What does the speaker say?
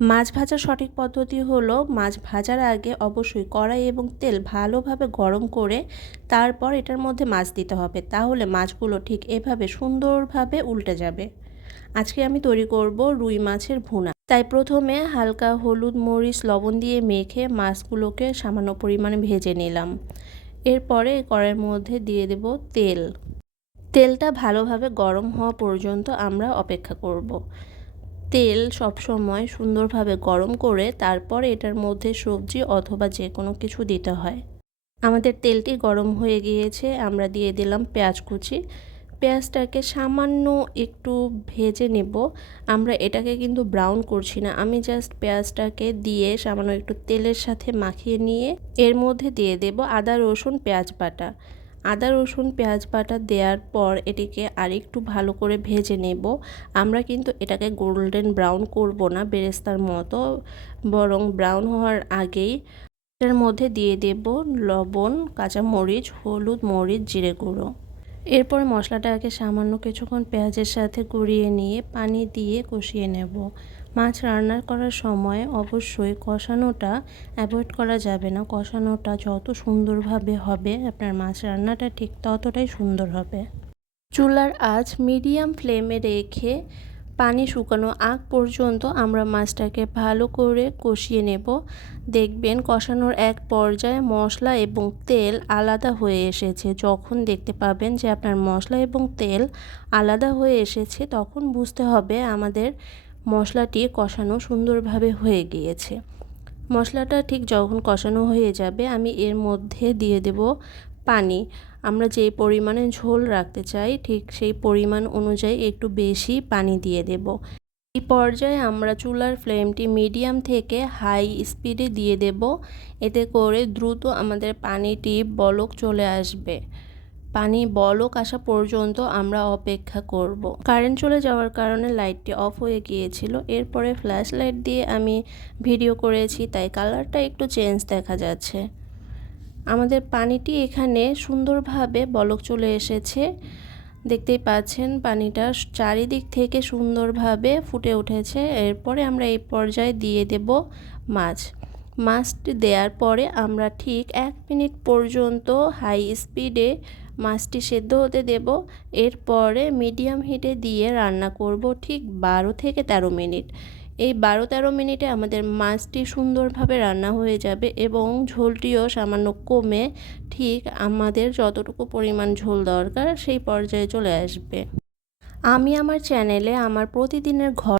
মাছ ভাজার সঠিক পদ্ধতি হলো মাছ ভাজার আগে অবশ্যই কড়াই এবং তেল ভালোভাবে গরম করে তারপর এটার মধ্যে মাছ দিতে হবে, তাহলে মাছগুলো ঠিক এভাবে সুন্দরভাবে উল্টে যাবে। আজকে আমি তৈরি করব রুই মাছের ভুনা। তাই প্রথমে হালকা হলুদ মরিচ লবণ দিয়ে মেখে মাছগুলোকে সামান্য পরিমাণে ভেজে নিলাম। এরপরে কড়াইয়ের মধ্যে দিয়ে দেব তেল। তেলটা ভালোভাবে গরম হওয়া পর্যন্ত আমরা অপেক্ষা করব। তেল সবসময় সুন্দরভাবে গরম করে তারপর এটার মধ্যে সবজি অথবা যে কোনো কিছু দিতে হয়। আমাদের তেলটি গরম হয়ে গিয়েছে, আমরা দিয়ে দিলাম পেঁয়াজ কুচি। পেঁয়াজটাকে সামান্য একটু ভেজে নেব। আমরা এটাকে কিন্তু ব্রাউন করছি না, আমি জাস্ট পেঁয়াজটাকে দিয়ে সামান্য একটু তেলের সাথে মাখিয়ে নিয়ে এর মধ্যে দিয়ে দেব আদা রসুন পেঁয়াজ বাটা। আদা রসুন পেঁয়াজ বাটা দেওয়ার পর এটিকে আরেকটু ভালো করে ভেজে নেব। আমরা কিন্তু এটাকে গোল্ডেন ব্রাউন করব না বেরেস্তার মতো, বরং ব্রাউন হওয়ার আগেই এর মধ্যে দিয়ে দেব লবণ, কাঁচা মরিচ, হলুদ, মরিচ, জিরে গুঁড়ো। এরপরে মশলাটাকে সামান্য কিছুক্ষণ পেঁয়াজের সাথে গুঁড়িয়ে নিয়ে পানি দিয়ে কষিয়ে নেব। মাছ রান্না করার সময় অবশ্যই কষানোটা অ্যাভয়েড করা যাবে না। কষানোটা যত সুন্দরভাবে হবে আপনার মাছ রান্নাটা ঠিক ততটাই সুন্দর হবে। চুলার আঁচ মিডিয়াম ফ্লেমে রেখে পানি শুকানো আগ পর্যন্ত আমরা মাছটাকে ভালো করে কষিয়ে নেব। দেখবেন কষানোর এক পর্যায়ে মশলা এবং তেল আলাদা হয়ে এসেছে। যখন দেখতে পাবেন যে আপনার মশলা এবং তেল আলাদা হয়ে এসেছে, তখন বুঝতে হবে আমাদের মশলাটি কষানো সুন্দরভাবে হয়ে গিয়েছে। মশলাটা ঠিক যখন কষানো হয়ে যাবে আমি এর মধ্যে দিয়ে দেব পানি। আমরা যে পরিমাণে ঝোল রাখতে চাই ঠিক সেই পরিমাণ অনুযায়ী একটু বেশি পানি দিয়ে দেব। এই পর্যায়ে আমরা চুলার ফ্লেমটি মিডিয়াম থেকে হাই স্পিডে দিয়ে দেব। এতে করে দ্রুত আমাদের পানিটি বলক চলে আসবে। পানি বলক আসা পর্যন্ত আমরা অপেক্ষা করব। কারেন্ট চলে যাওয়ার কারণে লাইটটি অফ হয়ে গিয়েছিল। এরপরে ফ্ল্যাশ লাইট দিয়ে আমি ভিডিও করেছি, তাই কালারটা একটু চেঞ্জ দেখা যাচ্ছে। আমাদের পানিটি এখানে সুন্দরভাবে বলক চলে এসেছে। দেখতেই পাচ্ছেন পানিটা চারিদিক থেকে সুন্দরভাবে ফুটে উঠেছে। এরপরে আমরা এই পর্যায়ে দিয়ে দেব মাছটি দেওয়ার পরে আমরা ঠিক 1 মিনিট পর্যন্ত হাই স্পিডে মাছটি সেদ্ধ হতে দেব। এরপরে মিডিয়াম হিটে দিয়ে রান্না করব ঠিক 12 থেকে 13 মিনিট। এই 12-13 মিনিটে আমাদের মাছটি সুন্দরভাবে রান্না হয়ে যাবে এবং ঝোলটিও সামান্য কমে ঠিক আমাদের যতটুকু পরিমাণ ঝোল দরকার সেই পর্যায়ে চলে আসবে। আমি আমার চ্যানেলে আমার প্রতিদিনের ঘর